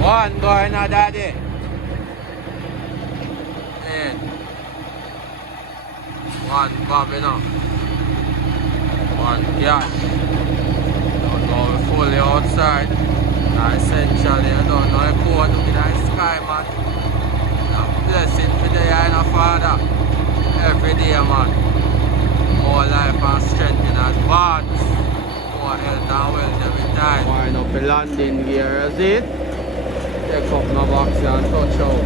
One going now, daddy. And one bobbing up. One yacht. Don't know we're fully outside. Now essentially, I don't know if we're looking at the sky, man. A blessing for the eye of Father. Every day, man. More life and strength in advance. More health and wealth every time. Wind up the landing gear, is it? Take up no box and touch out.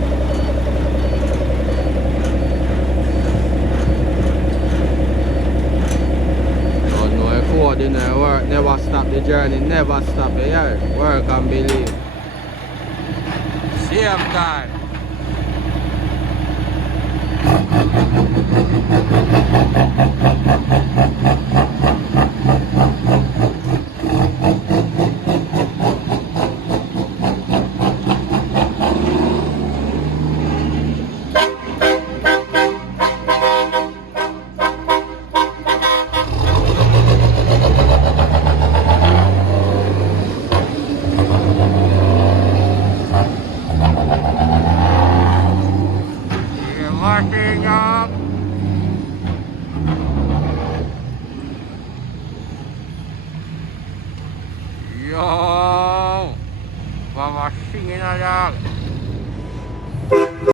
Don't know if ordinary work never stop the journey, never stop the year. Work and believe. Same time. Marking up. Yo, mama singing along.